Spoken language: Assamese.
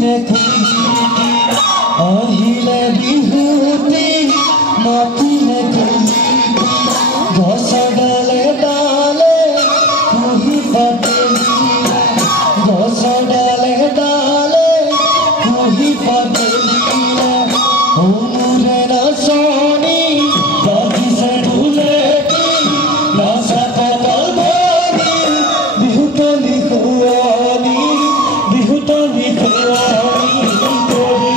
মাতিলে আহিলে বিহুতি মাতিলে গছ ডালে ডালে কুহি পাতেলি গছ ডালে ডালে কুহি পাতেলি মোৰে নাচনি বাজিছে ঢোলেকি নাচা কপাল ভৰি বিহুতলি খুৱানি বিহুতলি খুৱানি কৰি